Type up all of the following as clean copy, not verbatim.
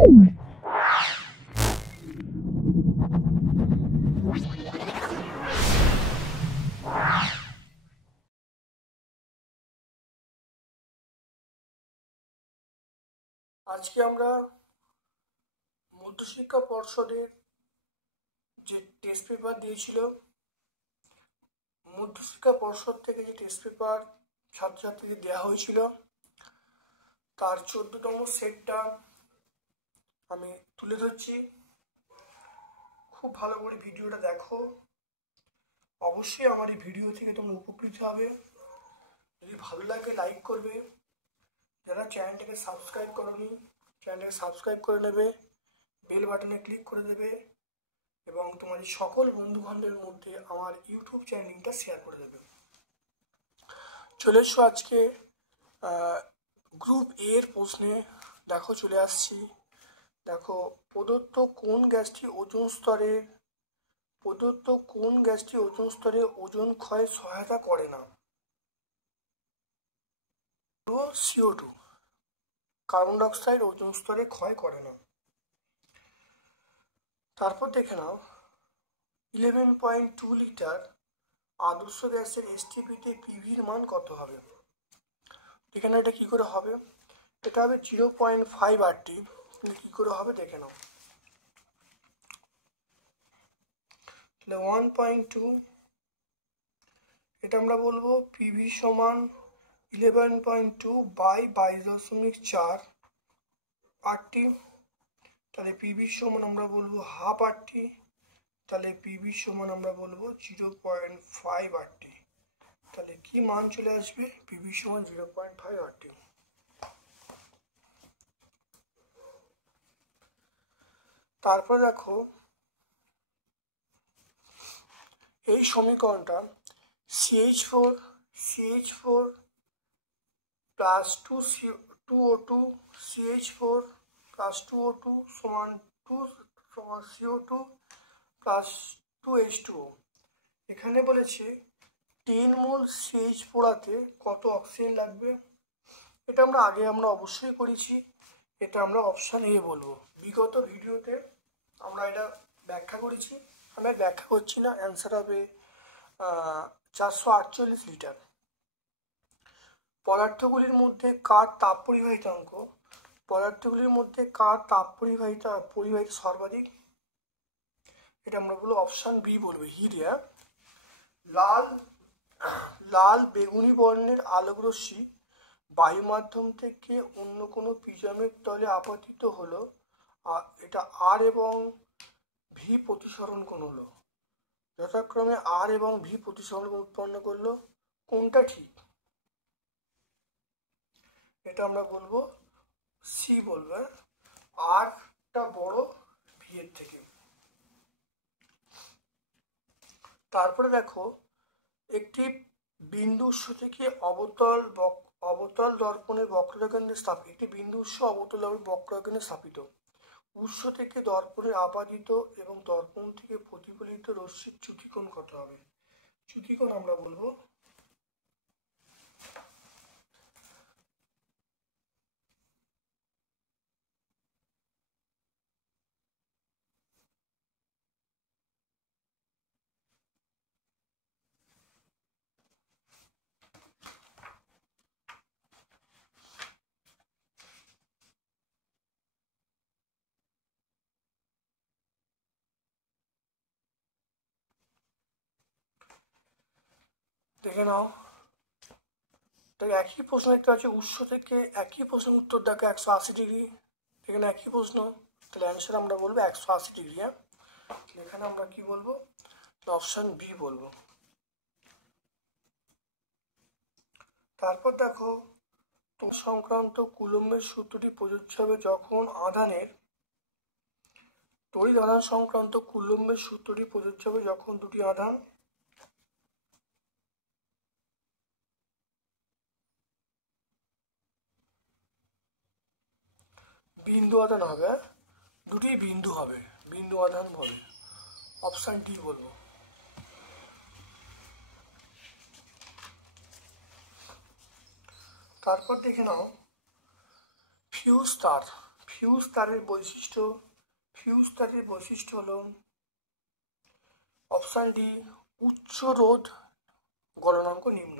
আজকে আমরা মধ্যশিক্ষা পর্ষদের যে টেস্ট পেপার দিয়েছিল, মধ্যশিক্ষা পর্ষদ থেকে যে টেস্ট পেপার ছাত্রছাত্রীদের দেওয়া হয়েছিল তার 14তম সেটটা আমি তুলে ধরছি। খুব ভালো করে ভিডিওটা দেখো। অবশ্যই আমার এই ভিডিও থেকে তোমরা উপকৃত হবে। যদি ভালো লাগে লাইক করবে, যারা চ্যানেলটাকে সাবস্ক্রাইব করোনি চ্যানেলটাকে সাবস্ক্রাইব করে নেবে, বেল বাটনে ক্লিক করে দেবে এবং তোমাদের সকল বন্ধু বান্ধবের মধ্যে আমার ইউটিউব চ্যানেলটা শেয়ার করে দেবে। চলে এসো আজকে গ্রুপ এ এর প্রশ্নে। দেখো চলে আসছি। দেখো, প্রদত্ত কোন গ্যাসটি ওজোন স্তরে ওজোন ক্ষয়ে সহায়তা করে না? CO2। কার্বন ডাইঅক্সাইড ওজোন স্তরে ক্ষয় করে না। তারপর দেখে নাও 11.2 লিটার আদর্শ গ্যাসের এসটিপিতে পিভির মান কত হবে? এখানে এটা কি করে হবে? এটা হবে 0.5 RT। কি করে হবে দেখে নাও। তাহলে 1.2 এটা আমরা বলবো পিভি সমান 11.2 বাই 22.4 RT। তাহলে পিভি সমান আমরা বলবো হাফ RT। তাহলে পিভি সমান আমরা বলবো 0.5 RT। তাহলে কি মান চলে আসবে? পিভি সমান 0.5 RT। তারপর দেখো এই সমীকরণটা CH4 plus 2O2 CH4 plus 2O2 সমান CO2 প্লাস 2H2O। এখানে বলেছে 10 মোল CH পোড়াতে কত অক্সিজেন লাগবে? এটা আমরা অবশ্যই করেছি। এটা আমরা অপশান এ বলবো। বিগত ভিডিওতে আমরা এটা ব্যাখ্যা করেছি। আমি আর ব্যাখ্যা করছি না। অ্যান্সার হবে 448 লিটার। পদার্থগুলির মধ্যে কার তাপ পরিবাহিতা সর্বাধিক? এটা আমরা বলবো অপশান বি বলবো, হিরিয়া। লাল বেগুনি বর্ণের আলোকরশ্মি বায়ু মাধ্যম থেকে অন্য কোনো প্রিজমের তলে আপতিত হলো, এটা আর এবং ভি প্রতিসরণ কোণ হলো। যথাক্রমে আর এবং ভি প্রতিসরণ উৎপন্ন করলো। কোনটা ঠিক? এটা আমরা বলবো সি বলবো, আরটা বড় ভি এর থেকে। তারপরে দেখো একটি বিন্দু উৎস থেকে অবতল দর্পণের বক্ররেখাকেন্দ্রে স্থাপিত। উৎস থেকে দর্পণের আপাদিত এবং দর্পণ থেকে প্রতিফলিত রশ্মির চ্যুতিকোণ কত হবে? চ্যুতিকোণ আমরা বলবো দেখে নাও। একই প্রশ্ন দেখতে পাচ্ছি, উৎস থেকে একই প্রশ্নের উত্তর দেখো 180 ডিগ্রি। এখানে একই প্রশ্ন, তাহলে অ্যান্সার আমরা বলবো 180 ডিগ্রি। হ্যাঁ, এখানে আমরা কি বলবো? অপশন বি বলবো। তারপর দেখো সংক্রান্ত কুলম্বের সূত্রটি প্রযোজ্য হবে যখন আধানের তড়িৎ আধান সংক্রান্ত কুলম্বের সূত্রটি প্রযোজ্য হবে যখন দুটি আধান বিন্দু আধান হবে। দুটি বিন্দু হবে, বিন্দু আধান হবে। অপশন ডি বলবো। তারপর দেখে নাও ফিউজ ফিউজ তারের বৈশিষ্ট্য হলো অপশান ডি, উচ্চ রোধ গলনাঙ্ক নিম্ন।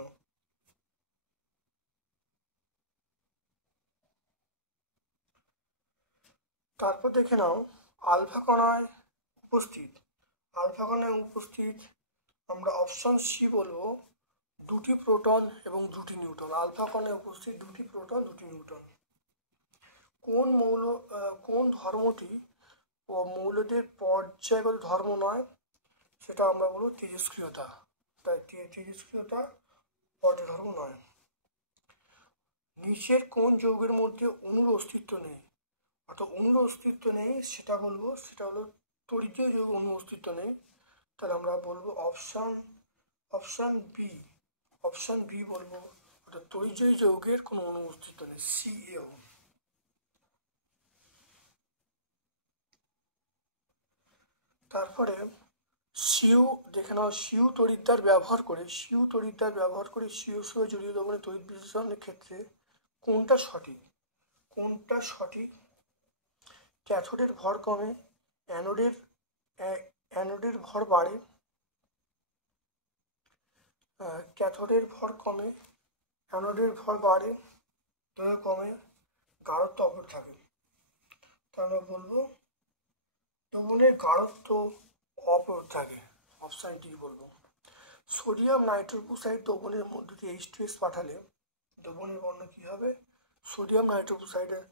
তারপর দেখে নাও আলফা কণায় উপস্থিত আমরা অপশন সি বলবো দুটি প্রোটন এবং দুটি নিউট্রন। আলফা কণায় উপস্থিত দুটি প্রোটন দুটি নিউট্রন। কোন ধর্মটি ও মৌলদের পর্যায়গত ধর্ম নয়, সেটা আমরা বলবো তেজস্ক্রিয়তা। তাই তেজস্ক্রিয়তা পর্যায় ধর্ম নয়। নিচের কোন যৌগের মধ্যে অণুর অস্তিত্ব নেই, অর্থাৎ অণুর অস্তিত্ব নেই সেটা হলো তড়িৎীয় যৌগ অণুর অস্তিত্ব নেই। তাহলে আমরা বলবো অপশান বি বলবো, অর্থাৎ তড়িৎীয় যৌগের কোনো অণুর অস্তিত্ব নেই, সিএও। তারপরে দেখে নাও সিউ তড়িৎদ্বার ব্যবহার করে সিউ সহ জলীয় দ্রবণের তড়িৎ বিশ্লেষণের ক্ষেত্রে কোনটা সঠিক? ক্যাথোডের ভর কমে, অ্যানোডের ভর বাড়ে। ক্যাথোডের ভর কমে, অ্যানোডের ভর বাড়ে, দৈর্ঘ্য কমে, গাঢ়ত্ব অপর থাকে। তাহলে আমরা বলবো দ্রবণের গাঢ়ত্ব অপর থাকে, অপশান ডি বলবো। সোডিয়াম নাইট্রোক্সাইড দ্রবণের মধ্য দিয়ে H2S পাঠালে দ্রবণের বর্ণ কি হবে? সোডিয়াম নাইট্রোক্সাইডের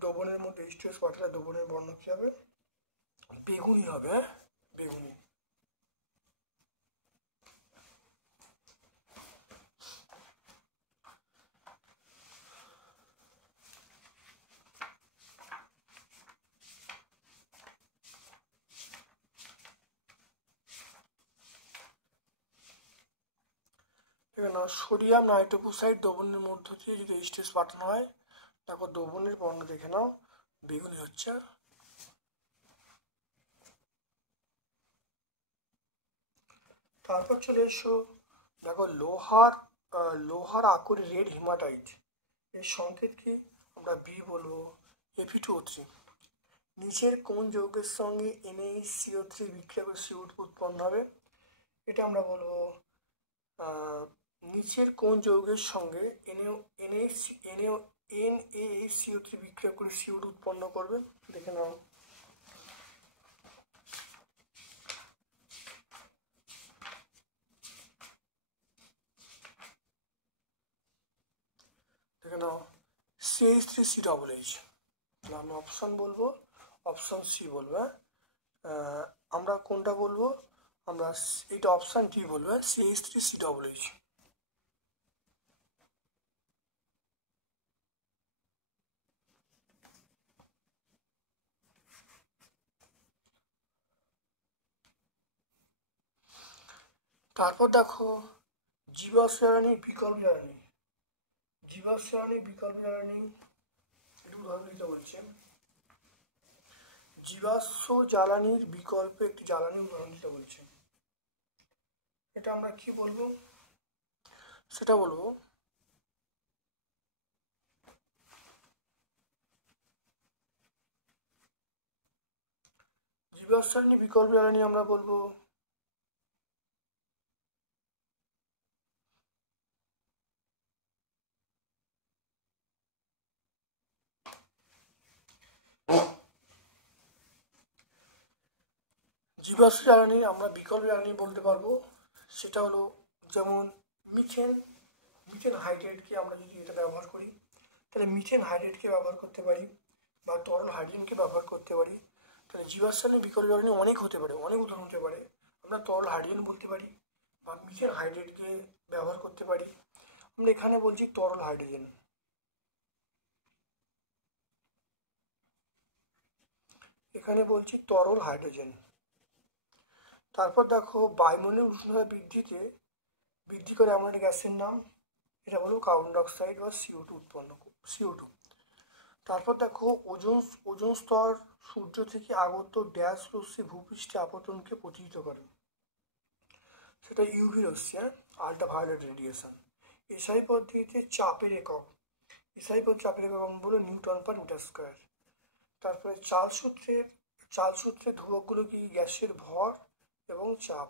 দ্রবণের মধ্যে H2S পাঠালে দ্রবণের বর্ণ কি হবে? বেগুনি হবে, বেগুনি। সোডিয়াম নাইট্রোক্সাইড দ্রবণের মধ্য দিয়ে যদি H2S পাঠানো হয়, দেখো দ্রবণের বর্ণ দেখে নাও বেগুনি হচ্ছে। তারপর চলে এসো, দেখো লোহার আকরে রেড হিমাটাইট এর সংকেত কি? আমরা বি বলবো, Fe2O3। নিচের কোন যৌগের সঙ্গে NaCO3 বিক্রিয়া করে CO2 উৎপন্ন হবে? এটা আমরা বলবো নিচের কোন যৌগের সঙ্গে NaCO3 বিক্রিয়া করে CO2 উৎপন্ন করবে? দেখে নাও। CH3COOH। আমি অপশন বলবো, অপশন সি বলবো। আমরা কোনটা বলবো? আমরা এইটা অপশন ডি বলবো, CH3COOH। তারপর দেখো জীবাশ্ম জ্বালানির বিকল্প জ্বালানি একটু উদাহরণ দিতে বলছেন। জীবাশ্ম জ্বালানির বিকল্পে একটি জ্বালানি উদাহরণ দিতে বলছেন। এটা আমরা কি বলবো? সেটা বলবো জীবাশ্ম জ্বালানি বিকল্প জ্বালানি আমরা বলবো জীবাশ্ম জ্বালানি আমরা বিকল্প জ্বালানি বলতে পারবো। সেটা হলো যেমন মিথেন হাইড্রেটকে আমরা যদি এটা ব্যবহার করি, তাহলে মিথেন হাইড্রেটকে ব্যবহার করতে পারি, বা তরল হাইড্রোজেনকে ব্যবহার করতে পারি। তাহলে জীবাশ্ম জ্বালানি বিকল্প জ্বালানি অনেক হতে পারে, অনেক উদাহরণ হতে পারে। আমরা তরল হাইড্রোজেন বলতে পারি, বা মিথেন হাইড্রেটকে ব্যবহার করতে পারি। আমরা এখানে বলছি তরল হাইড্রোজেন। তারপর দেখো বায়ুমণ্ডলের উষ্ণতা বৃদ্ধি করে এমন একটা গ্যাসের নাম, এটা হলো কার্বন ডাইঅক্সাইড বা CO2। তারপর দেখো ওজোন স্তর সূর্য থেকে আগত ড্যাশ রশ্মি ভূপৃষ্ঠে আপতনকে প্রতিহত করে, সেটা ইউভি রশ্মি, আল্ট্রাভায়োলেট রেডিয়েশন। এসআই পদ্ধতিতে চাপের একক আমরা বলবো নিউটন পার মিটার স্কোয়ার। তারপরে চালসূত্রের ধ্রুবকগুলো কি? গ্যাসের ভর এবং চাপ।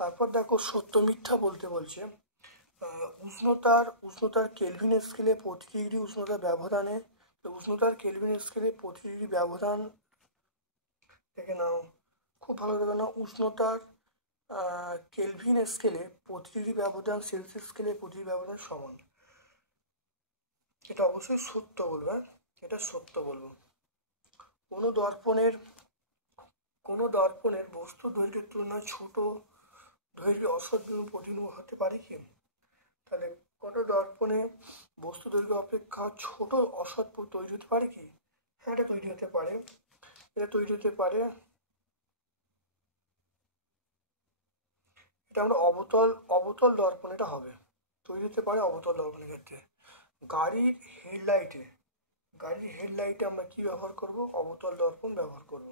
তারপর দেখো সত্য মিথ্যা বলতে বলছে উষ্ণতার কেলভিন স্কেলে প্রতি ডিগ্রি উষ্ণতা ব্যবধানে, উষ্ণতার কেলভিন স্কেলে প্রতি ডিগ্রি ব্যবধান দেখে নাও, খুব ভালো দেখে নাও। উষ্ণতার কেলভিন স্কেলে প্রতি ডিগ্রি ব্যবধান সেলসিয়াস স্কেলে প্রতি ডিগ্রি ব্যবধান সমান। এটা অবশ্যই সত্য বলবো, এটা সত্য বলবো। কোনো দর্পণের বস্তু দৈর্ঘ্যের তুলনায় ছোট দৈর্ঘ্যে অসৎ বিমূর্ত প্রতিবিম্ব হতে পারে কি? তাহলে কোনো দর্পণে বস্তু দৈর্ঘ্য অপেক্ষা ছোট অসৎ তৈরি হতে পারে কি? হ্যাঁ, এটা তৈরি হতে পারে। এটা আমরা অবতল দর্পণ এটা হবে, তৈরি হতে পারে অবতল দর্পণের ক্ষেত্রে। গাড়ির হেডলাইটে আমরা কি ব্যবহার করব? অবতল দর্পণ ব্যবহার করব।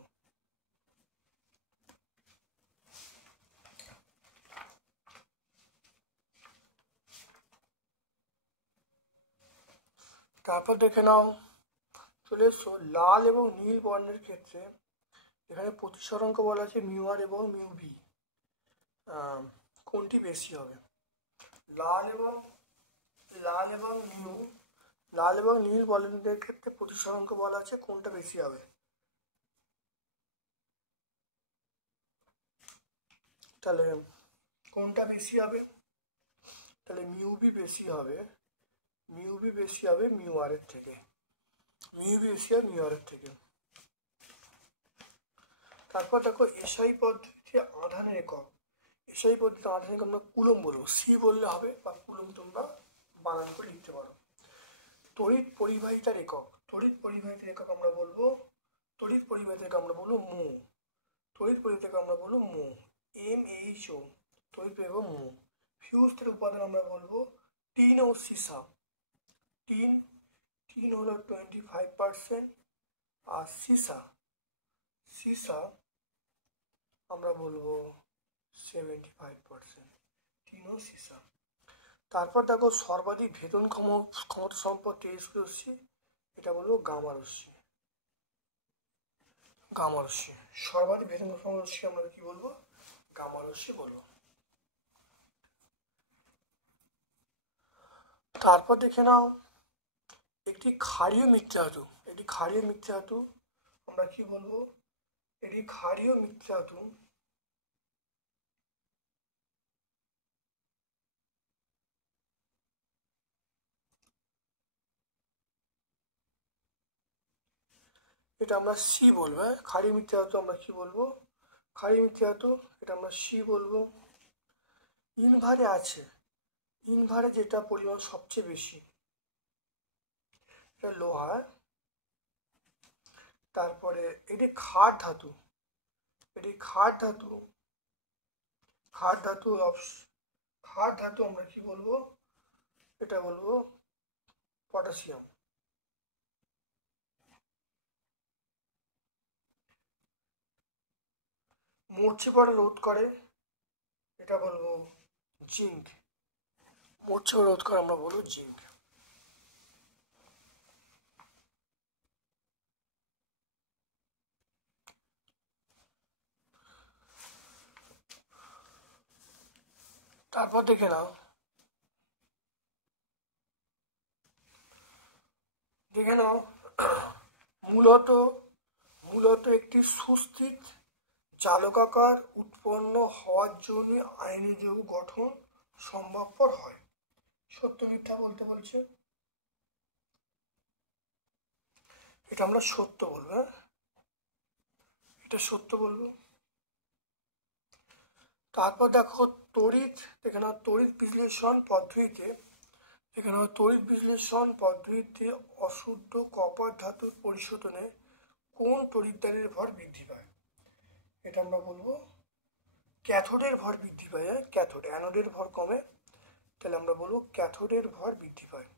তারপর দেখে নাও, চলে এসো লাল এবং নীল বর্ণের ক্ষেত্রে। এখানে প্রতিসরাঙ্ক বলা আছে মিউ আর এবং মিউ বি, কোনটি বেশি হবে? লাল এবং নীল বর্ণের ক্ষেত্রে প্রতিসরাঙ্ক বলা আছে, কোনটা বেশি হবে? তাহলে কোনটা বেশি হবে? তাহলে মিউ বি বেশি হবে মিউ আর এর থেকে। তারপর দেখো এসআই পদ্ধতিতে আধানের একক। আমরা কুলম বলবো, সি বললে হবে, বা কুলম তোমরা বানান করে লিখতে পারো। তড়িৎ পরিবাহিতার একক আমরা বলবো মো। MHO, তড়িৎ পরিবাহী মো। ফিউজের উপাদান আমরা বলবো টিন ও সীসা। টিন হলো 25%, আর সীসা আমরা বলবো 75%। টিন ও সীসা। তারপর দেখো সর্বাধিক ভেদন ক্ষমতা সম্পদ তেজস্ক্রিয় রশ্মি, এটা বলবো গামা রশ্মি। সর্বাধিক ভেদন ক্ষমতা রশ্মি আমরা কি বলবো? গামা রশ্মি বলবো। তারপর দেখে নাও একটি ক্ষারীয় মিথ্যা ধাতু, আমরা কি বলবো? এটি ক্ষারীয় মিথ্যা ধাতু। এটা আমরা সি বলবো। ক্ষারীয় মিথ্যা ধাতু আমরা কি বলবো? এটা আমরা সি বলবো। ইনভারে যেটা পরিমাণ সবচেয়ে বেশি, এটা লোহা। তারপরে এটি ক্ষার ধাতু আমরা কি বলবো? এটা বলবো পটাশিয়াম। মরচে পড়া রোধ করে, এটা বলবো জিঙ্ক। আমরা বলবো জিঙ্ক। তারপর দেখে নাও মূলত একটি সুস্থির চালকাকার উৎপন্ন হওয়ার জন্য আয়নীয় যৌগ গঠন সম্ভবপর হয়। সত্য মিথ্যা বলতে বলছে, এটা আমরা সত্য বলবো। এটা সত্য বলবো। তারপর দেখো তড়িৎ বিশ্লেষণ পদ্ধতিতে অশুদ্ধ কপার ধাতুর পরিশোধনে কোন তড়িৎদ্বারের ভর বৃদ্ধি পায়? এটা আমরা বলবো ক্যাথোডের ভর বৃদ্ধি পায়। অ্যানোডের ভর কমে, তাহলে আমরা বলবো ক্যাথোডের ভর বৃদ্ধি পায়।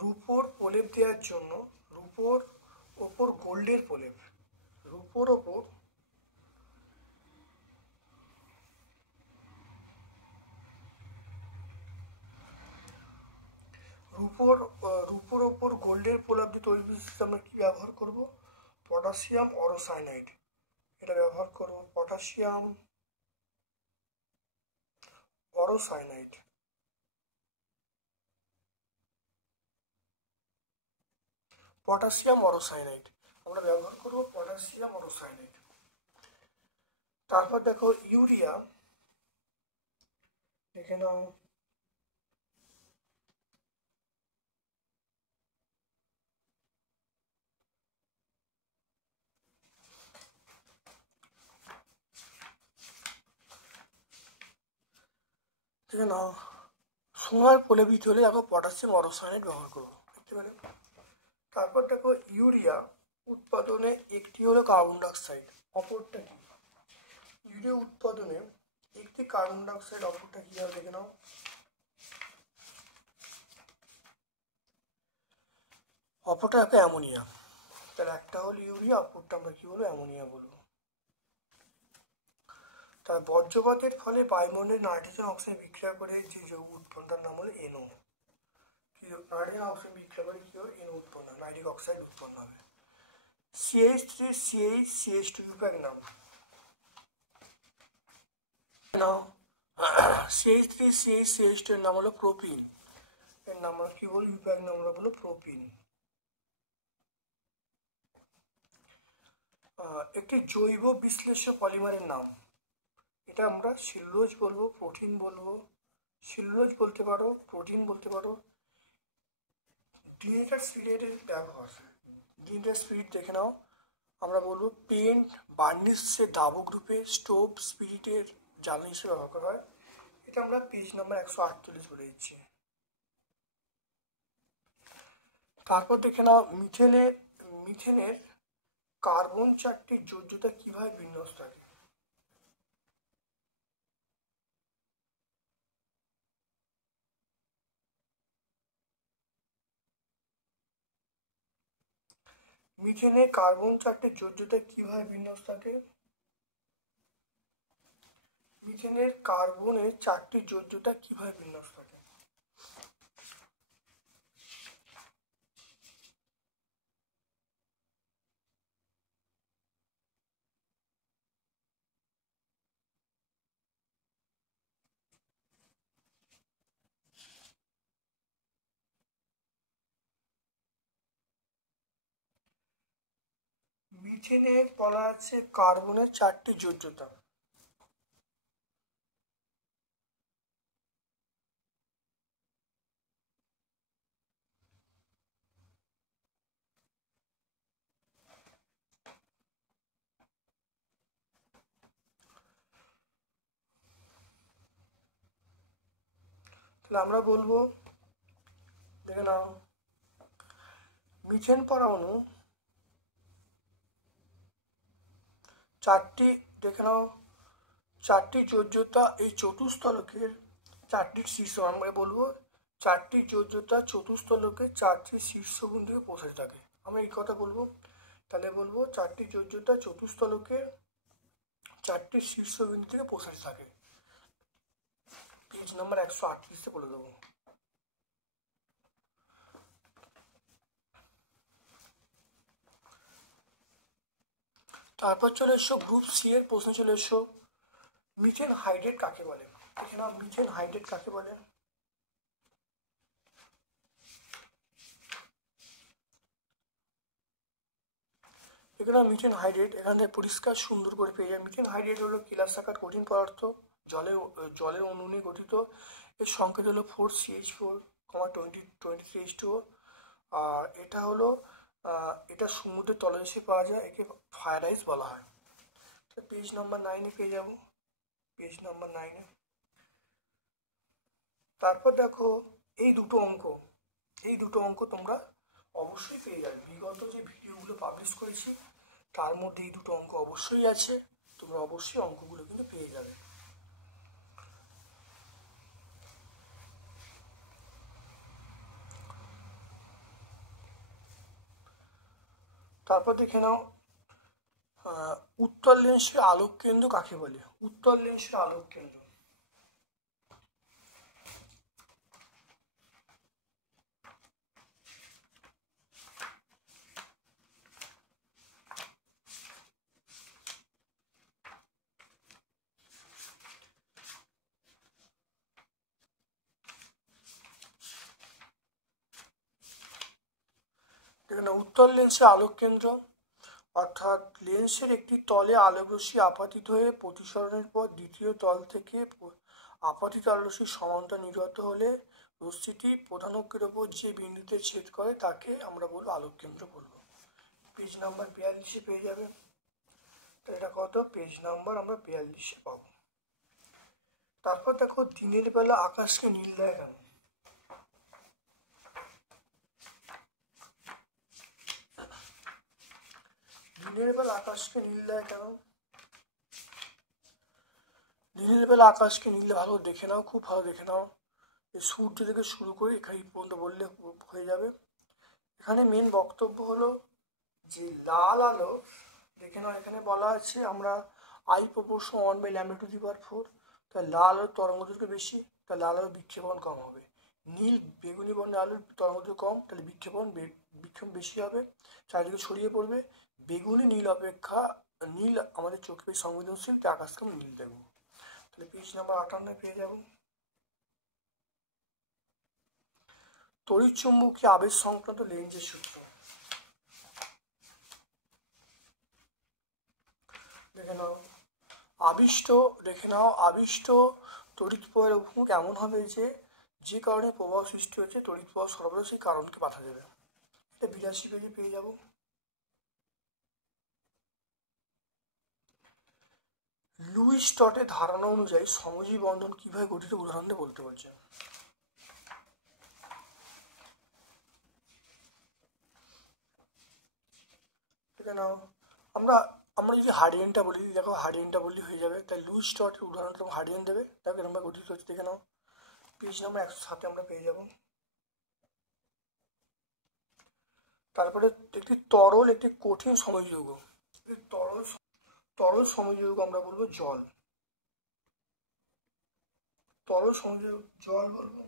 রূপোর প্রলেপ দেওয়ার জন্য রূপোর ওপর গোল্ডের প্রলেপ, রূপোর ওপর গোল্ডের প্রলেপ পটাশিয়াম অরোসায়ানাইড, এটা ব্যবহার করব পটাশিয়াম অরোসায়ানাইড। পটাশিয়াম অরোসায়ানাইড আমরা ব্যবহার করব পটাশিয়াম অরোসায়ানাইড। তারপর দেখো ইউরিয়া, দেখে নাও দেখে নাও সোনার প্রলেপিত হলে দেখো পটাশিয়াম অরোসায়ানাইড ব্যবহার করবো, দেখতে পেলে। তারপর দেখো ইউরিয়া উৎপাদনে একটি হলো কার্বন ডাইঅক্সাইড, অপরটা কি? ইউরিয়া উৎপাদনে একটি কার্বন ডাইঅক্সাইড, অপরটা কি হবে দেখে নাও। অপরটা একটা অ্যামোনিয়া, তাহলে একটা হলো ইউরিয়া, অপরটা আমরা কি বলবো? অ্যামোনিয়া বলবো। তার বর্জ্যপাতের ফলে বায়ুমণ্ডলে নাইট্রোজেন অক্সাইড বিক্রিয়া করে যে যৌগ উৎপন্ন, তার নাম হলো NO। কি নাইট্রোজেন অক্সাইড বিক্রিয়া করে কি হবে? NO উৎপন্ন, নাইট্রিক অক্সাইড উৎপন্ন হবে। CH3CH2 বিভাগ নাম নাও। CH3CH2 এর নাম হলো প্রোপিন, এর নাম আমরা কি বলি? বিভাগ নাম আমরা বলো প্রোপিন। একটি জৈব বিশ্লেষ্য পলিমারের নাম, এটা আমরা সেলুলোজ বলবো, প্রোটিন বলবো, সেলুলোজ বলতে পারো, প্রোটিন বলতে পারো। ডিএনএ স্পিরিটের ব্যবহার, ডিএনএ স্পিরিট দেখে নাও, আমরা বলবো পেন্ট বার্নিশের দাবক রূপে স্টোভ স্পিরিটের জ্বালানি হিসেবে ব্যবহার করা হয়। এটা আমরা পেজ নাম্বার 148 বলে দিচ্ছি। তারপর দেখে নাও মিথেনের কার্বন চারটির যোজ্যতা কিভাবে বিন্যস্ত থাকে। মিথেনের কার্বন চারটির যোজ্যতা কিভাবে বিন্যস্ত থাকে? মিথেনের কার্বনের চারটি যোজ্যতা কিভাবে বিন্যস্ত থাকে? মিথেনের বলা আছে কার্বনের চারটি যোজ্যতা। তাহলে আমরা বলবো, দেখে নাও, মিথেন পরমাণু চারটি, দেখে নাও, চারটি যোজ্যতা এই চতুস্থলকের চারটি শীর্ষ, আমরা বলবো চারটি যোজ্যতা চতুস্থলকের চারটি শীর্ষবিন্দুকে পৌঁছাতে থাকে। আমরা এই কথা বলবো, তাহলে বলবো চারটি যোজ্যতা চতুস্থলকের চারটি শীর্ষবিন্দু থেকে পৌঁছাতে থাকে। পেজ নাম্বার 138 বলে দেবো। তারপর চলে এসো গ্রুপ সি এর প্রশ্ন, চলে এসো মিথেন হাইড্রেট কাকে বলে। এখানে মিথেন হাইড্রেট কাকে বলে? এখানে মিথেন হাইড্রেট, এখান থেকে পরিষ্কার সুন্দর করে পেয়ে যায়। মিথেন হাইড্রেট হলো কেলাসাকার কঠিন পদার্থ, জলের অণু নিয়ে গঠিত। এর সংকেত হলো 4CH4, 23H2O। আর এটা হলো এটা সমুদ্রের তলদেশে পাওয়া যায়, একে ফায়ার আইস বলা হয়। পেজ নাম্বার 9 পেয়ে যাবো, পেজ নাম্বার 9। তারপর দেখো এই দুটো অঙ্ক তোমরা অবশ্যই পেয়ে যাবে। বিগত যে ভিডিওগুলো পাবলিশ করেছি তার মধ্যে এই দুটো অঙ্ক অবশ্যই আছে, তোমরা অবশ্যই অঙ্কগুলো কিন্তু পেয়ে যাবে। তারপর দেখে নাও উত্তল লেন্সের আলোক কেন্দ্র কাকে বলে? উত্তল লেন্সের আলোক কেন্দ্র, না উত্তল লেন্সের আলোক কেন্দ্র, অর্থাৎ লেন্সের একটি তলে আলোকরশ্মি আপাতিত হয়ে প্রতিসরণের পর দ্বিতীয় তল থেকে আপাতিত আলোকরশ্মির সমান্তরাল নির্গত হলে রশ্মিটি প্রধান অক্ষের ওপর যে বিন্দুতে ছেদ করে তাকে আমরা বলবো আলোক কেন্দ্র বলবো। পেজ নাম্বার 42-এ পেয়ে যাবে। তো এটা কত? পেজ নাম্বার আমরা 42-এ পাবো। তারপর দেখো দিনের বেলা আকাশকে নীল দেয় কেন? দিনের বেলা আকাশকে নীল দেয় কেন? দিনের বেলা আকাশকে নীল ভালো দেখে নাও, খুব ভালো দেখে নাও। এই সূর্য থেকে শুরু করে এখানে পর্যন্ত বললে হয়ে যাবে। এখানে মেন বক্তব্য হলো যে লাল আলো দেখে নাও, এখানে বলা আছে আমরা I proportion 1/λ⁴, তাই লাল আলোর তরঙ্গ দৈর্ঘ্য বেশি, তাই লাল আলোর বিক্ষেপণ কম হবে। নীল বেগুনি বর্ণের আলোর তরঙ্গ দৈর্ঘ্য কম, তাহলে বিক্ষেপণ বেশি হবে, চারিদিকে ছড়িয়ে পড়বে। বেগুনি নীল অপেক্ষা নীল আমাদের চোখে বেশি সংবেদনশীল, তাই আকাশকে আমরা নীল দেখব। তাহলে পেজ নাম্বার 58 পেয়ে যাব। তড়িৎচুম্বকীয় আবেশ সংক্রান্ত লেন্জের সূত্র দেখে নাও। আবিষ্ট তড়িৎ প্রবাহের অভিমুখ এমন হবে যে কারণে প্রবাহ সৃষ্টি হচ্ছে তড়িৎ প্রবাহ সরবরাহ সেই কারণকে বাধা দেবে। এটা 82 পেজে পেয়ে যাব। লুইস স্টটের ধারণা অনুযায়ী সমজীবী বন্ধন কিভাবে গঠিত উদাহরণ দিয়ে বলতে বলছে। দেখে নাও, আমরা যদি হার্ডিয়েনটা বলি, দেখো হার্ডিয়েনটা বললে হয়ে যাবে। তাই লুইস স্টটের উদাহরণ তোমার হার্ডিয়েন দেবে, দেখো এরকম গঠিত হচ্ছে। দেখে নাও পেজ নাম্বার 107 আমরা পেয়ে যাব। তারপরে একটি তরল একটি কঠিন সমযোগ, তরল সমযোগ আমরা বলবো জল। তরল সমযোগ জল বলবো,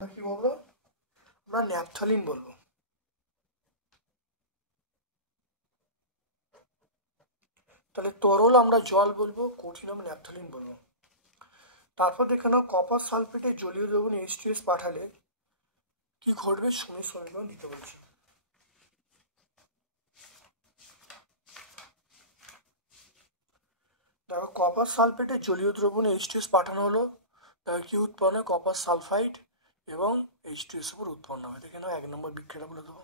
কি বলবো আমরা? ন্যাপথলিন বলবো। তাহলে তরল আমরা জল বলবো, কঠিন আমরা ন্যাপথলিন বলবো। তারপর দেখে নাও কপার সালফেটের জলীয় দ্রবণে H2S পাঠালে কি ঘটবে? সুমির সমীকরণ দিতে বলছে। দেখো কপার সালফেটের জলীয় দ্রবণে H2S পাঠানো হলো, তাহলে কি উৎপন্ন হয়? কপার সালফাইড এবং H2S উপর উৎপন্ন হয়। দেখে নাও 1 নম্বর বিক্রিয়া বলে দেবো।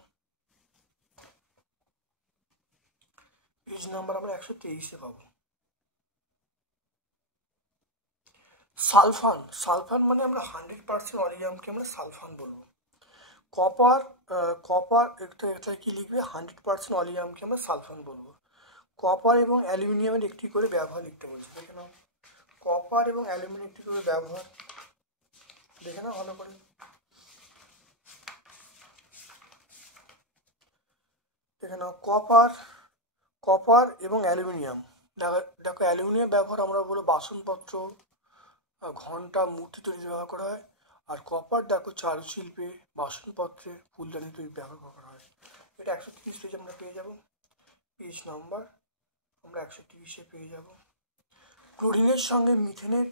পেজ নাম্বার আমরা 123-এ পাবো। সালফান মানে আমরা 100% অলিয়ামকে আমরা সালফান বলবো। কপার এটা কি লিখবে? 100% অলিয়ামকে আমরা সালফান বলবো। কপার এবং অ্যালুমিনিয়ামের একটি করে ব্যবহার লিখতে বলছি। দেখে নাও কপার এবং অ্যালুমিনিয়াম একটি করে ব্যবহার, দেখে নাও ভালো করে। দেখে নাও কপার এবং অ্যালুমিনিয়াম। দেখো অ্যালুমিনিয়াম ব্যবহার আমরা বলবো বাসনপত্র, ঘন্টা, মূর্তি তৈরি ব্যবহার করা হয়। আর কপার দেখো চারুশিল্পে, বাসনপত্রে, ফুলদানি তৈরি ব্যবহার করা হয়। এটা 130 পেজ আমরা পেয়ে যাব। পেজ নাম্বার আমরা 130-এ পেয়ে যাব। ক্লোরিনের সঙ্গে মিথেনের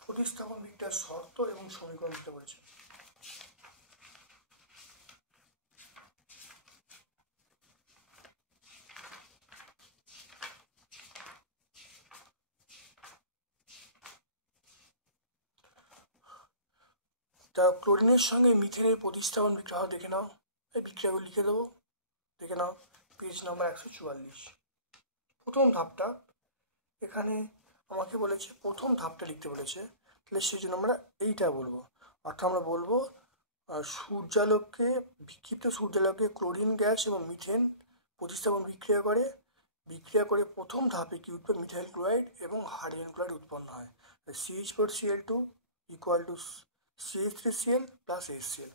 প্রতিস্থাপন বিক্রিয়ার শর্ত এবং সমীকরণ দিতে বলেছে। তা ক্লোরিনের সঙ্গে মিথেনের প্রতিস্থাপন বিক্রিয়া দেখে নাও, এই বিক্রিয়াগুলো লিখে দেবো। দেখে নাও পেজ নাম্বার 144। প্রথম ধাপটা এখানে আমাকে বলেছে, প্রথম ধাপটা লিখতে বলেছে, তাহলে সেই জন্য আমরা এইটা বলবো। অর্থাৎ আমরা বলবো বিক্ষিপ্ত সূর্যালোকে ক্লোরিন গ্যাস এবং মিথেন প্রতিস্থাপন বিক্রিয়া করে প্রথম ধাপে কি উৎপন্ন? মিথাইল ক্লোরাইড এবং হাইড্রোজেন ক্লোরাইড উৎপন্ন হয়। CH4Cl2 equal to CH3Cl plus HCl।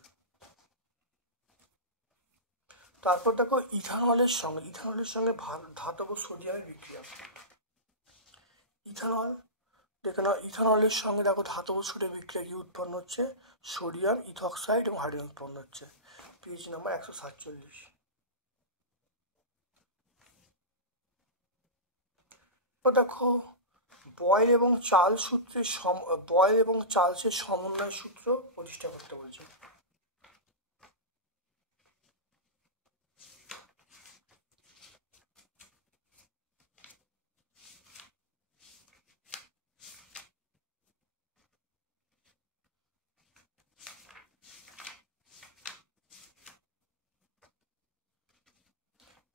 তারপর দেখো ইথানলের সঙ্গে ধাতব সোডিয়ামের বিক্রিয়া। দেখে নাও ইথানলের সঙ্গে দেখো ধাতব সোডিয়াম বিক্রিয়া কি উৎপন্ন হচ্ছে? সোডিয়াম ইথক্সাইড এবং হাইড্রোজেন উৎপন্ন হচ্ছে। Page number 147। দেখো বয়েল এবং চার্লসের সমন্বয় সূত্র প্রতিষ্ঠা করতে বলছে।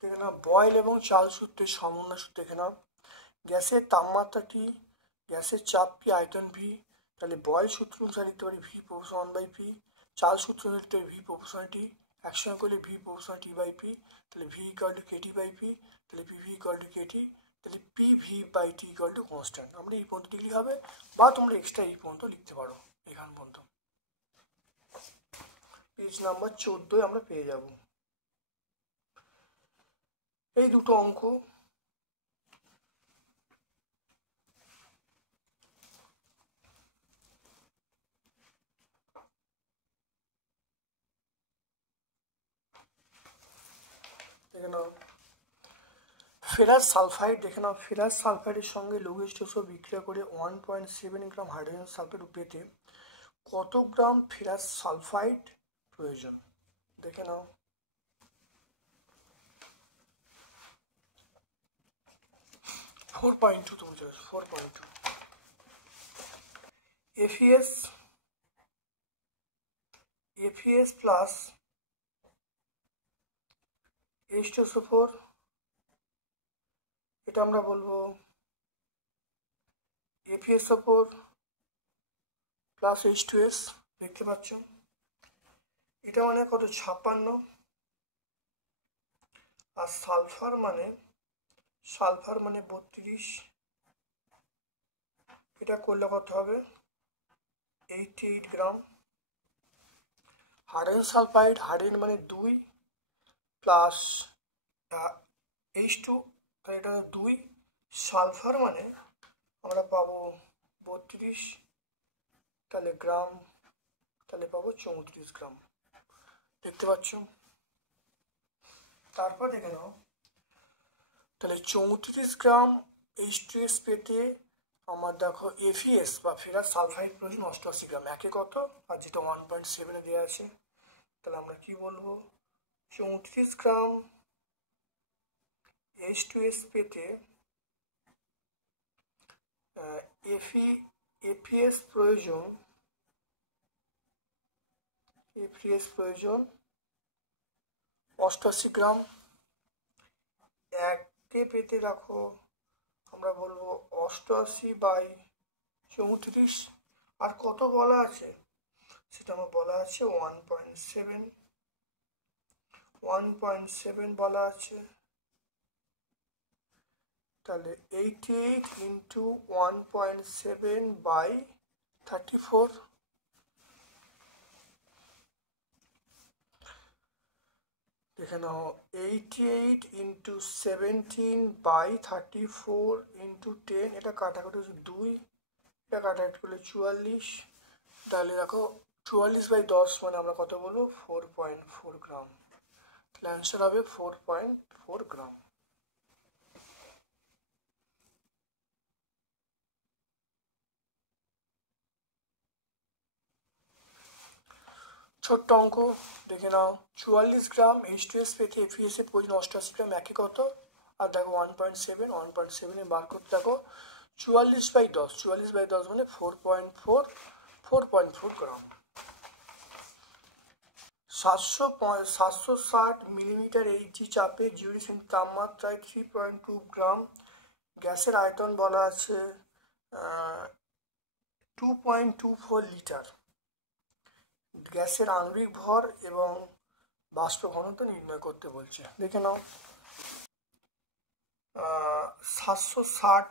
দেখে নাও বয়েল এবং চার্লস সূত্রের সমন্বয় সূত্র দেখে নাও। গ্যাসের তাপমাত্রা টি, গ্যাসের চাপ পি, আয়তন ভি। তাহলে বয়েল সূত্র অনুসারে লিখতে পারি ভি প্রপোর্শনাল 1/পি, চার্লস সূত্র অনুসারে লিখতে পারি ভি প্রপোর্শনাল টি, একসঙ্গে করলে ভি প্রপোর্শনাল টি/পি। তাহলে ভি ইকুয়াল টু কেটি/পি, তাহলে পিভি ইকুয়াল টু কেটি, তাহলে পিভি/টি ইকুয়াল টু কনস্ট্যান্ট। আমরা এই পর্যন্ত লিখলে হবে, বা তোমরা এক্সট্রা এই পর্যন্ত লিখতে পারো, এখান পর্যন্ত। পেজ নাম্বার 14 আমরা পেয়ে যাব এই দুটো অঙ্ক। দেখে নাও ফেরাস সালফাইড, দেখে নাও ফেরাস সালফাইডের সঙ্গে লৌহ স্টোসো বিক্রিয়া করে 1.7 গ্রাম হাইড্রোজেন সালফাইড পেতে কত গ্রাম ফেরাস সালফাইড প্রয়োজন? দেখে নাও। ফোর পয়েন্ট টু, তুমি 4.2 এফিএস প্লাস H2SO4, এটা আমরা বলবো FeSO4 প্লাস H2S। দেখতে পাচ্ছ এটা মানে কত, 56। আর সালফার মানে 32। এটা করলে কত হবে, 88 গ্রাম। হাইড্রোজেন সালফাইড, হাইড্রোজেন মানে 2 প্লাস H2, তাহলে এটা 2। সালফার মানে আমরা পাবো 32, তাহলে গ্রাম, তাহলে পাবো 34 গ্রাম। দেখতে পাচ্ছ। তারপর দেখে নাও, তাহলে 34 গ্রাম H2S পেতে আমার দেখো FeS বা ফেরাস সালফাইড প্রয়োজন 88 গ্রাম। একে কত, আর যেটা 1.7 দেওয়া আছে, তাহলে আমরা কি বলবো, 34 গ্রাম H2S পেতে FeS প্রয়োজন 88 গ্রাম। একে পেতে রাখো আমরা বলবো 88/34। আর কত বলা আছে, সেটা আমার বলা আছে 1.7 বলা আছে। তাহলে 88 ইন্টু 1.7/34। দেখে নাও 88 ইন্টু 17/34 ইন্টু 10, এটা কাটাকাটি হচ্ছে 2, এটা কাটাকাটি করলে 44। তাহলে দেখো 44/10 মানে আমরা কত বলবো, 4.4 গ্রাম। তাহলে অ্যান্সার হবে 4.4 গ্রাম। ছোট্ট অঙ্ক দেখে নাও, 44 গ্রাম H2S পেতে FeS এর প্রয়োজন 88 গ্রাম। একে কত, আর দেখো 1.7 বার করতে দেখো 44/10 মানে 4.4 গ্রাম। 760 মিলিমিটার Hg চাপে 0 তাপমাত্রায় 3.2 গ্রাম গ্যাসের আয়তন বলা আছে 2.24 লিটার। গ্যাসের আণবিক ভর এবং বাষ্প ঘনত্ব নির্ণয় করতে বলছে। দেখে নাও 760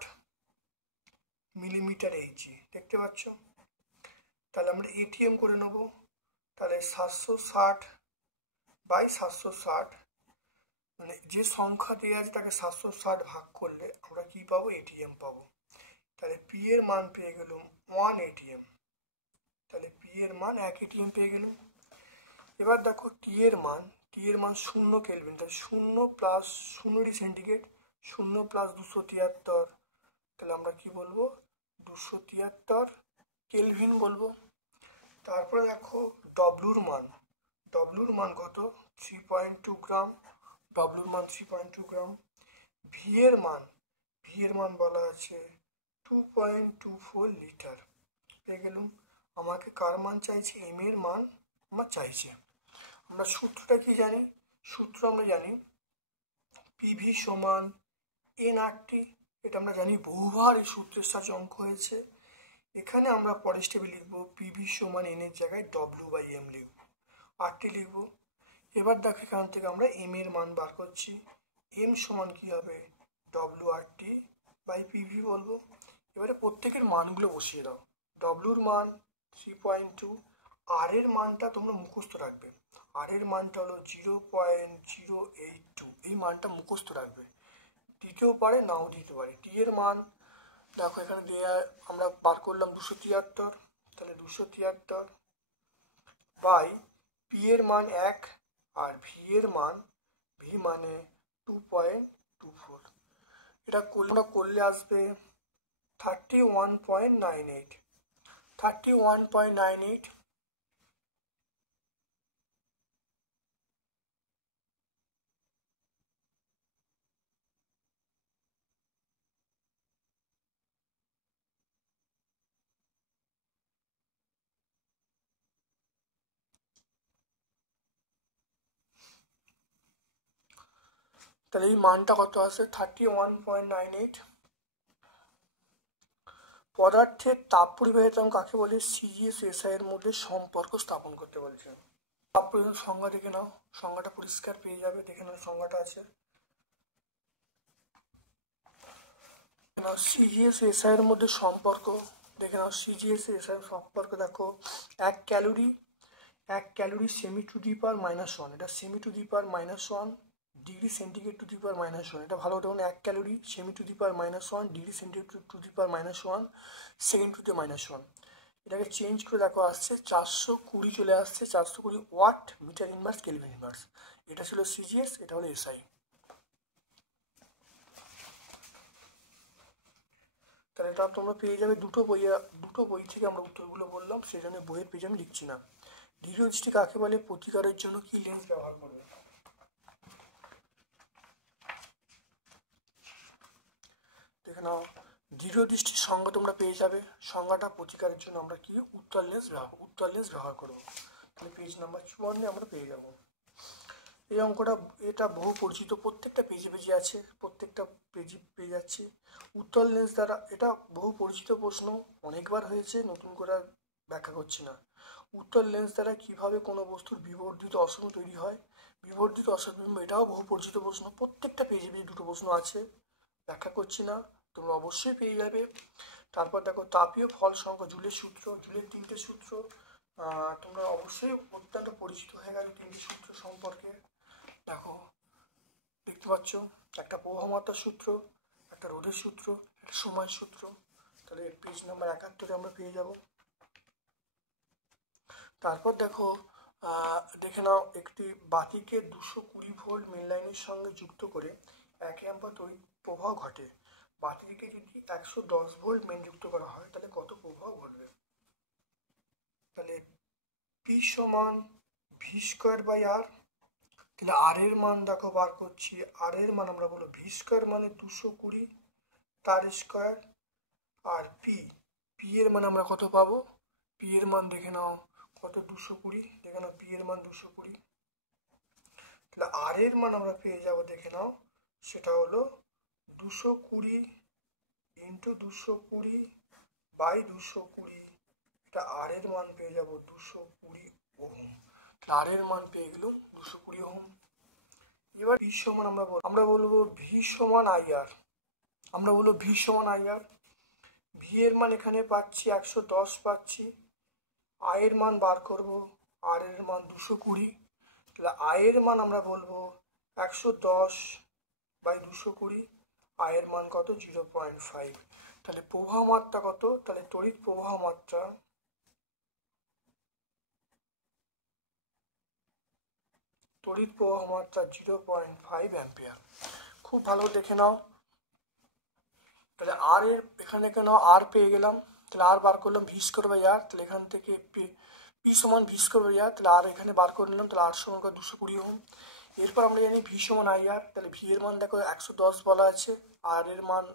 মিলিমিটার Hg, দেখতে পাচ্ছ। তাহলে আমরা ATM করে নেব। তাহলে 760/760, মানে যে সংখ্যা দেওয়া আছে তাকে 760 ভাগ করলে আমরা কি পাবো, ATM পাবো। তাহলে P এর মান পেয়ে গেলাম 1 ATM। তাহলে P এর মান 1 ATM পেয়ে গেলাম। এবার দেখো T এর মান 0 কেলভিন, তাহলে 0 প্লাস 0 সেন্টিগ্রেড, 0 প্লাস 273, তাহলে আমরা কি বলবো, 273 কেলভিন বলবো। তারপরে দেখো ডব্লুর মান কত, 3.2 গ্রাম। ডব্লুর মান 3.2 গ্রাম। ভি এর মান বলা আছে 2.24 লিটার পেয়ে গেলাম। আমাকে কার মান চাইছে, এম এর মান আমার চাইছে। আমরা সূত্রটা কি জানি, সূত্র আমরা জানি পিভি সমান এনআরটি, এটা আমরা জানি বহুবার এই সূত্রের সাথে অঙ্ক হয়েছে। এখানে আমরা পরের স্টেপে লিখবো পিভি সমান এন এর জায়গায় W/M লিখব, আরটি লিখব। এবার দেখো এখান থেকে আমরা এম এর মান বার করছি। এম সমান কি হবে WRT/PV বলবো। এবারে প্রত্যেকের মানগুলো বসিয়ে দাও। ডব্লুর মান 3.2, আর এর মানটা তোমরা মুখস্থ রাখবে। আর এর মানটা হলো 0.082, এই মানটা মুখস্থ রাখবে। দিতেও পারে নাও দিতে পারে। টি এর মান দেখো এখানে দেয়া, আমরা বার করলাম 273, তাহলে 273 বাই পি এর মান 1 আর ভি এর মান, ভি মানে 2.24, এটা করলে আসবে 31.98, 31.98। তাহলে এই মানটা কত আসে 31.98। পদার্থের তাপ পরিবাহিতাঙ্ক কাকে বলে? সিজিএস এসআই এর মধ্যে সম্পর্ক স্থাপন করতে বলছে। তাপ পরিবাহিতাঙ্ক সংজ্ঞা দেখে নাও, সংজ্ঞাটা পরিষ্কার পেয়ে যাবে, দেখে নাও সংজ্ঞাটা আছে। সিজিএস এসআই এর মধ্যে সম্পর্ক দেখে নাও। সিজিএস এসআই সম্পর্ক দেখো, 1 ক্যালোরি সেমি টু দি পাওয়ার -1, এটা সেমি to the power -1 degree centigrade to the power -1, এটা ভালো দেখুন। 1 ক্যালোরি সেমি to the power -1 degree centigrade to the power -1 second to the -1। এটাকে চেঞ্জ করে দেখো আসছে 420 চলে আসছে, 420 watt metre inverse kelvin inverse. এটা ছিল সিজিএস, এটা হলো এসআই। তাহলে এটা তোমরা পেয়ে যাবে দুটো বই থেকে আমরা উত্তরগুলো বললাম, সেই জন্য বইয়ের পেজে আমি লিখছি না। দৃঢ় দৃষ্টি কাকে বলে? প্রতিকারের জন্য কি লেন্স ব্যবহার করবে? দেখে নাও, দৃঢ় দৃষ্টির সংজ্ঞা তোমরা পেয়ে যাবে। সংজ্ঞাটা প্রতিকারের জন্য আমরা কি উত্তল লেন্স ব্যবহার করবো। তাহলে পেজ নাম্বার 54 আমরা পেয়ে যাব। এই অঙ্কটা এটা বহু পরিচিত, প্রত্যেকটা পেজে আছে, প্রত্যেকটা পেজে পেয়ে যাচ্ছে। উত্তল লেন্স দ্বারা, এটা বহু পরিচিত প্রশ্ন, অনেকবার হয়েছে, নতুন করে ব্যাখ্যা করছি না। উত্তল লেন্স দ্বারা কিভাবে কোনো বস্তুর বিবর্ধিত অসম তৈরি হয়? বিবর্ধিত অসবিম্ব, এটাও বহু পরিচিত প্রশ্ন, প্রত্যেকটা পেজে দুটো প্রশ্ন আছে, ব্যাখ্যা করছি না, তোমরা অবশ্যই পেয়ে যাবে। তারপর দেখো তাপীয় ফল সংখ্যা, জুলের সূত্র, জুলের 3টে সূত্র তোমরা অবশ্যই অত্যন্ত পরিচিত হয়ে গেলে 3টে সূত্র সম্পর্কে। দেখো দেখতে পাচ্ছ, একটা প্রবাহ মাত্রার সূত্র, একটা রোধের সূত্র, একটা সময়ের সূত্র। তাহলে পেজ নাম্বার 71 আমরা পেয়ে যাব। তারপর দেখো দেখে নাও, একটি বাতিকে 220 ভোল্ট মেন লাইনের সঙ্গে যুক্ত করে 1 অ্যাম্পিয়ার তড়িৎ প্রবাহ ঘটে। বাতিটিকে যদি 110 ভোল্ট মেন যুক্ত করা হয় তাহলে কত প্রবাহ ঘটবে? তাহলে পি সমান ভি স্কোয়ার বাই আর। তাহলে আর এর মান দেখো বার করছি, আর এর মান আমরা বলবো ভি স্কোয়ার মানে 220 তার স্কোয়ার, আর পি এর মান আমরা কত পাবো? পি এর মান দেখে নাও কত, 220, দেখে নাও পি এর মান 220। তাহলে আর এর মান আমরা পেয়ে যাব, দেখে নাও সেটা হলো 220 ইন্টু 220 বাই 220, এটা আর এর মান পেয়ে যাব 220 ওহম। আর এর মান পেয়ে গেল 220 ওহম। এবার ভি সমান আমরা বলবো ভি সমান আইআর। আমরা বলবো ভি সমান আইআর। ভি এর মান এখানে পাচ্ছি 110 পাচ্ছি, আই এর মান বার করব, আর এর মান 220। তাহলে আই এর মান আমরা বলবো 110 বাই 220, আই এর মান কত 0.5। তাহলে প্রবাহ মাত্রা কত? তাহলে তড়িৎ প্রবাহ মাত্রা 0.5 অ্যাম্পিয়ার। খুব ভালো দেখে নাও। তাহলে আর এর এখানে কেন আর পেয়ে গেলাম, তাহলে আর বার করলাম ভি স্কোয়ার বাই আর, তাহলে এখান থেকে পি সমান ভি স্কোয়ার বাই আর, তাহলে আর এখানে বার করে নিলাম, তাহলে আর সমান 220 ওহম। এরপর আমরা জানি ভি সমান আই আর, তাহলে ভি এর মান দেখো 110 বলা আছে, আর এর মান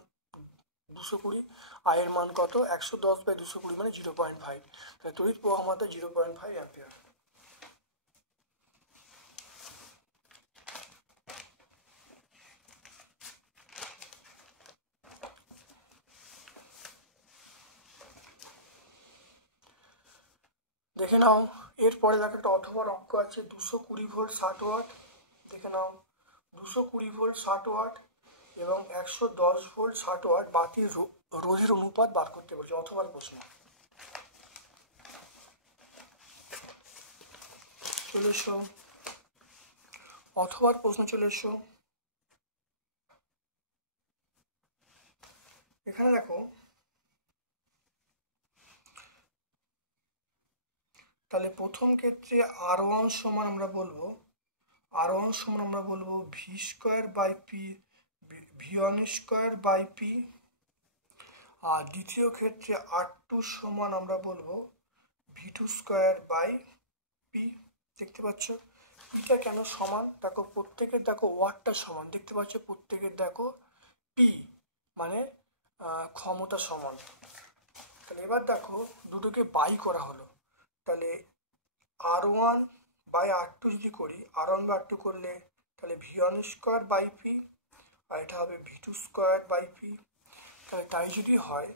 220, আই এর মান কত 110 বাই 220 মানে 0.5, তাহলে তড়িৎ প্রবাহ মাত্রা 0.5 অ্যাম্পিয়ার। দেখে নাও এরপরে দেখো একটা অথবা অঙ্ক আছে 220 ভোল্ট 60 ওয়াট। দেখে নাও 220 ভোল্ট 60 ওয়াট এবং 110 ভোল্ট 60 ওয়াট বাতির রোধের অনুপাত বার করতে বলছে। অথবা প্রশ্ন চলে এসো, অথবা প্রশ্ন চলে এসো। এখানে দেখো তাহলে প্রথম ক্ষেত্রে R1 সমান আমরা বলবো V square by P, V1 square by P. আর দ্বিতীয় ক্ষেত্রে R2 সমান আমরা বলবো V2 স্কোয়ার বাই পি। দেখতে পাচ্ছ এটা কেন সমান? দেখো প্রত্যেকের দেখো ওয়াটটা সমান, দেখতে পাচ্ছ প্রত্যেকের দেখো পি মানে ক্ষমতা সমান। তাহলে এবার দেখো দুটোকে বাই করা হলো, তাহলে R1 বাই R2 যদি করি, R1 বাই R2 করলে তাহলে V1 স্কোয়ার বাই পি আর এটা হবে V2 স্কোয়ার বাই পি। তাহলে তাই যদি হয়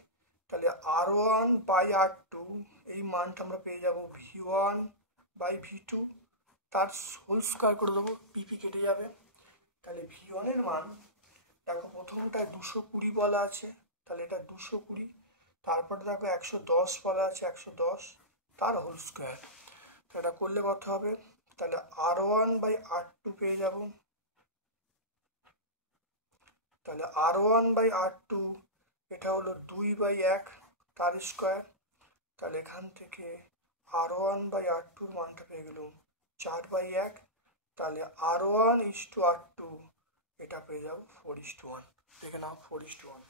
তাহলে R1 বাই R2 এই মানটা আমরা পেয়ে যাব V1 বাই V2, তার হোল স্কোয়ার করে দেবো, পিপি কেটে যাবে। তাহলে V1 এর মান দেখো প্রথমটায় 220 বলা আছে, তাহলে এটা 220, তারপরে দেখো 110 বলা আছে 110 তার হোল স্কোয়ার। তো এটা করলে কত হবে? তাহলে R1 বাই R2 পেয়ে যাব। তাহলে R1 বাই R2 এটা হলো 2/1 তার স্কোয়ার। তাহলে এখান থেকে R1 বাই R2 মানটা পেয়ে গেলাম 4/1। তাহলে R1 ইস টু R2 এটা পেয়ে যাবো 4:1। দেখে নাও 4:1।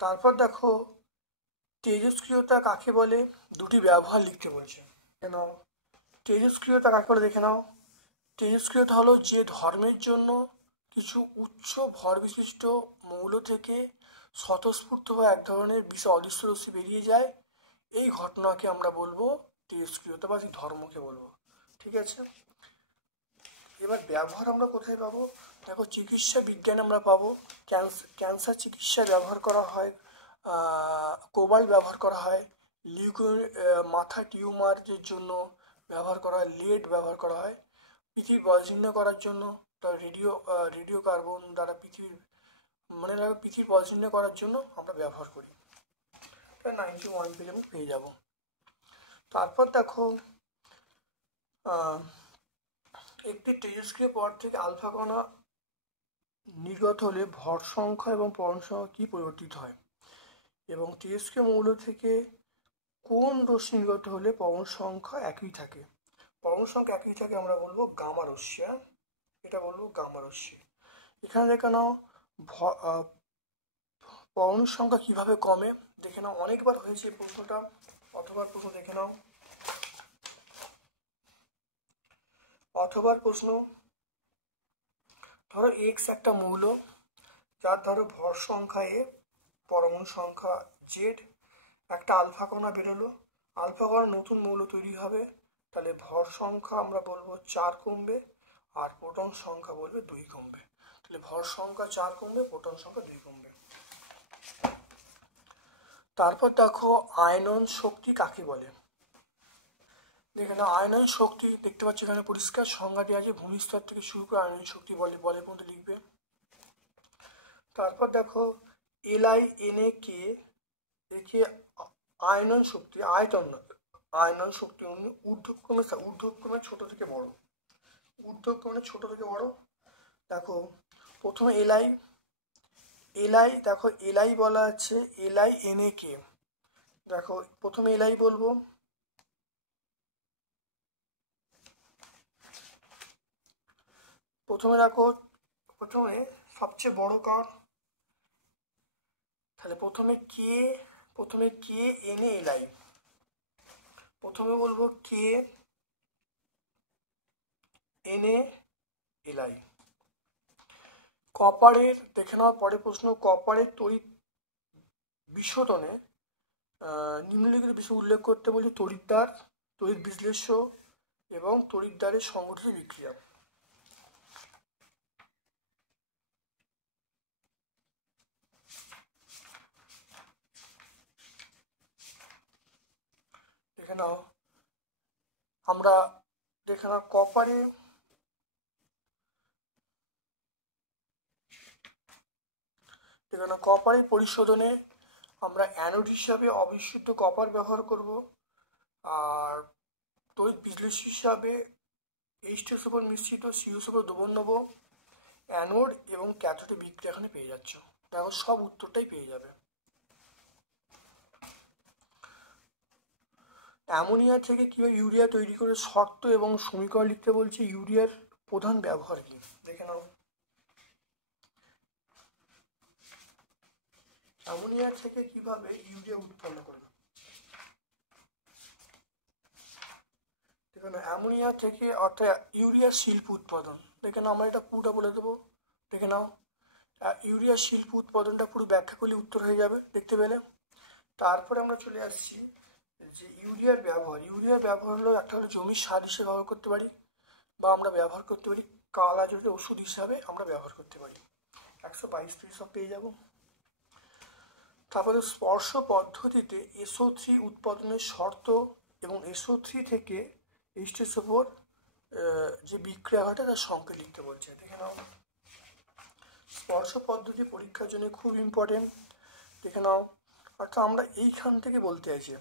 তারপর দেখো তেজস্ক্রিয়তা কাকে বলে, দুটি ব্যবহার লিখতে বলছে। কেন তেজস্ক্রিয়তা কাকে বলে দেখে নাও। তেজস্ক্রিয়তা হলো যে ধর্মের জন্য কিছু উচ্চ ভর বিশিষ্ট মৌল থেকে স্বতঃস্ফূর্তভাবে এক ধরনের বিশেষ অদৃশ্য রশ্মি বেরিয়ে যায়, এই ঘটনাকে আমরা বলবো তেজস্ক্রিয়তা বা ধর্মকে বলবো। ঠিক আছে, এবার ব্যবহার আমরা কোথায় পাবো? দেখো চিকিৎসা বিজ্ঞানে আমরা পাবো, ক্যান্সার চিকিৎসায় ব্যবহার করা হয়, কোবাল্ট ব্যবহার করা হয়, মাথা টিউমারের জন্য ব্যবহার করা হয়, লিড ব্যবহার করা হয়, পৃথিবীর বয়স নির্ণয় করার জন্য রেডিও কার্বন দ্বারা পৃথিবীর বয়স নির্ণয় করার জন্য আমরা ব্যবহার করি। 91 পেজ আমি পেয়ে যাব। তারপর দেখো একটি তেজস্ক্রিয় পদার্থ থেকে আলফা কণা নির্গত হলে ভর সংখ্যা এবং পরমাণু সংখ্যা কি পরিবর্তিত হয়, এবং তেজস্ক্রিয় মৌল থেকে কোন রশ্মি নির্গত হলে পরমাণু সংখ্যা একই থাকে? পরমাণু সংখ্যা একই থাকে আমরা বলবো গামা রশ্মি। এটা বলবো গামা রশ্মি। এখানে দেখে নাও পরমাণুর সংখ্যা কিভাবে কমে দেখে নাও, অনেকবার হয়েছে এই প্রশ্নটা। অথবা প্রশ্ন দেখে নাও, অথবা প্রশ্ন ধরো এক্স একটা মৌল, যার ধরো ভর সংখ্যা এ, পরমাণু সংখ্যা জেড, একটা আলফা কণা বেরোলো, আলফা কণা নতুন মৌল তৈরি হবে, তাহলে ভর সংখ্যা আমরা বলবো 4 কমবে আর প্রোটন সংখ্যা বলবে 2 কমবে। তাহলে ভর সংখ্যা 4 কমবে, প্রোটন সংখ্যা 2 কমবে। তারপর দেখো আয়নন শক্তি কাকে বলে। দেখে না আয়নন শক্তি দেখতে পাচ্ছি এখানে পরিষ্কার সংজ্ঞাটি আছে, ভূমিস্তর থেকে শুরু করে আয়নন শক্তি বলে পর্যন্ত লিখবে। তারপর দেখো LINA একে আয়নন শক্তি, আয়নন শক্তি ঊর্ধ্বক্রমে ছোট থেকে বড়, ঊর্ধ্বক্রমে ছোট থেকে বড়। দেখো প্রথমে এলআই দেখো এলআই বলা আছে, LINA দেখো প্রথমে এলআই বলবো, প্রথমে দেখো সবচেয়ে বড় কার, তাহলে প্রথমে কে এনে এলআই, প্রথমে বলবো কে এনে এলআই। কপারের দেখে নেওয়ার পরে প্রশ্ন, কপারের তড়িৎ বিশোধনে নিম্নলিখিত বিষয় উল্লেখ করতে বলি: তড়িৎদ্বার, তড়িৎ বিশ্লেষ্য এবং তড়িৎদ্বারের সংগঠিত বিক্রিয়া। দেখে নাও, আমরা দেখে নাও কপারে কপারের পরিশোধনে আমরা অ্যানোড হিসাবে অবিশুদ্ধ কপার ব্যবহার করব, আর তড়িৎ বিশ্লেষ্য হিসাবে H2SO4 মিশ্রিত CuSO4 দ্রবণ নেব। অ্যানোড এবং ক্যাথোডে বিক্রিয়া এখানে পেয়ে যাচ্ছ। দেখো সব উত্তরটাই পেয়ে যাবে। অ্যামোনিয়া থেকে কীভাবে ইউরিয়া তৈরি করে শর্ত এবং সমীকরণ লিখতে বলছে। ইউরিয়ার প্রধান ব্যবহার কি দেখে নাও। অ্যামোনিয়া থেকে কিভাবে ইউরিয়া উৎপন্ন করবে। দেখে নাও, অ্যামোনিয়া থেকে অর্থাৎ ইউরিয়া শিল্প উৎপাদন। দেখে নাও, আমরা এটা পুরোটা বলে দেবো। দেখে নাও, ইউরিয়া শিল্প উৎপাদনটা পুরো ব্যাখ্যা করলে উত্তর হয়ে যাবে, দেখতে পেলে। তারপরে আমরা চলে আসছি যে ইউরিয়ার ব্যবহার। ইউরিয়ার ব্যবহার হলো, একটা হলো জমির সার হিসেবে ব্যবহার করতে পারি, বা আমরা ব্যবহার করতে পারি কালা জলের ওষুধ হিসাবে আমরা ব্যবহার করতে পারি। 122 পেজ সব পেয়ে যাব। তারপরে স্পর্শ পদ্ধতিতে SO3 উৎপাদনের শর্ত এবং SO3 থেকে H2SO4 যে বিক্রিয়া ঘটে তার সংকেত লিখতে বলছে। দেখে নাও, স্পর্শ পদ্ধতি পরীক্ষার জন্য খুব ইম্পর্টেন্ট। দেখে নাও, অর্থাৎ আমরা এইখান থেকে বলতে আছি,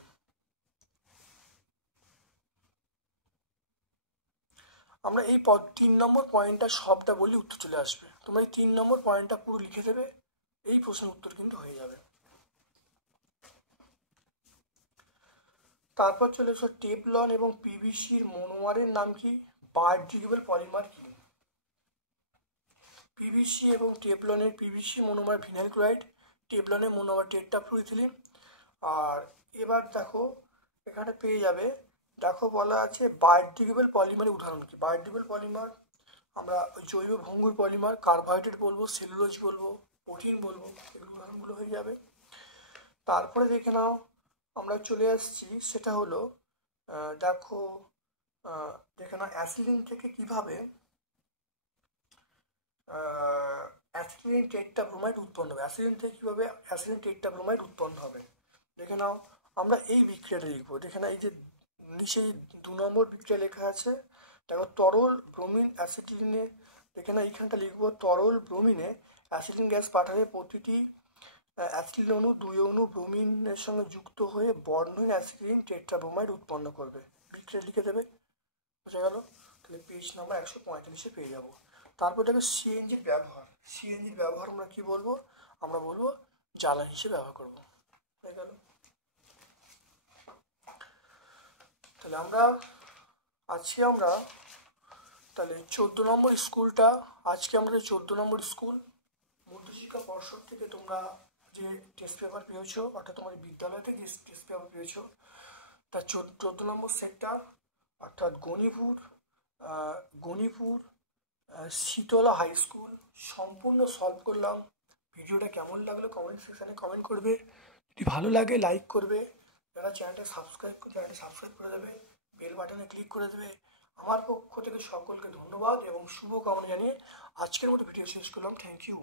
আমরা এই 3 নম্বর পয়েন্টটা সবটা বলি উত্তর চলে আসবে। তোমরা এই 3 নম্বর পয়েন্টটা পুরো লিখে দেবে, এই প্রশ্নের উত্তর কিন্তু হয়ে যাবে। তারপর চলে এসো টেফলন এবং পিভিসির মনোমারের নাম কি? বায়োডিগ্রেডেবল পলিমার কি? পিভিসি এবং টেফলনের পিভিসি মনোমার ভিনাইল ক্লোরাইড, টেফলনের মনোমার টেট্রাফ্লুইথিলিন। আর এবার দেখো এখানে পেয়ে যাবে, দেখো বলা আছে বায়োডিগ্রেডেবল পলিমারের উদাহরণ কি? বায়োডিগ্রেডেবল পলিমার আমরা জৈব ভঙ্গুর পলিমার, কার্বোহাইড্রেট বলবো, সেলুলোজ বলবো, প্রোটিন বলবো, এগুলো উদাহরণগুলো হয়ে যাবে। তারপরে দেখে নাও, আমরা চলে আসছি, সেটা হলো দেখো দেখে নাও অ্যাসিলিন থেকে কিভাবে অ্যাসিলিন টেট্রাব্রোমাইড উৎপন্ন হবে। অ্যাসিলিন থেকে কিভাবে অ্যাসিলিন টেট্রাব্রোমাইড উৎপন্ন হবে। দেখে নাও, আমরা এই বিক্রিয়াটা লিখবো। দেখে নাও, এই যে নিচে 2 নম্বর বিক্রিয়া লেখা আছে, দেখো তরল ব্রোমিন অ্যাসিটিলিনে। দেখে নাও, এইখানটা লিখবো তরল ব্রোমিনে অ্যাসিটিলিন গ্যাস পাঠাবে, প্রতিটি অ্যাসিটিলিন অণু 2 অণু ব্রোমিনের সঙ্গে যুক্ত হয়ে বর্ণহীন অ্যাসিটিলিন টেট্রাব্রোমাইড উৎপন্ন করবে। বিক্রিয়া লিখে দেবে, বোঝা গেল। তাহলে পেজ নাম্বার 145-এ পেয়ে যাবো। তারপর দেখো সিএনজির ব্যবহার। সিএনজির ব্যবহার আমরা কি বলবো? আমরা বলবো জ্বালানি হিসেবে ব্যবহার করবো, হয়ে গেল। তাহলে আমরা আজকে তাহলে 14 নম্বর স্কুলটা, আজকে আমাদের 14 নম্বর স্কুল মধ্যশিক্ষা পর্ষদ থেকে তোমরা যে টেস্ট পেপার পেয়েছো, অর্থাৎ তোমাদের বিদ্যালয় থেকে যে টেস্ট পেপার পেয়েছো, তার 14 নম্বর সেক্টর অর্থাৎ গণিপুর শীতলা হাই স্কুল সম্পূর্ণ সলভ করলাম। ভিডিওটা কেমন লাগলো কমেন্ট সেকশানে কমেন্ট করবে, যদি ভালো লাগে লাইক করবে, যারা চ্যানেলটা সাবস্ক্রাইব করে দেবে, বেল বাটনে ক্লিক করে দেবে। আমার পক্ষ থেকে সকলকে ধন্যবাদ এবং শুভকামনা জানিয়ে আজকের মতো ভিডিও শেষ করলাম। Thank you.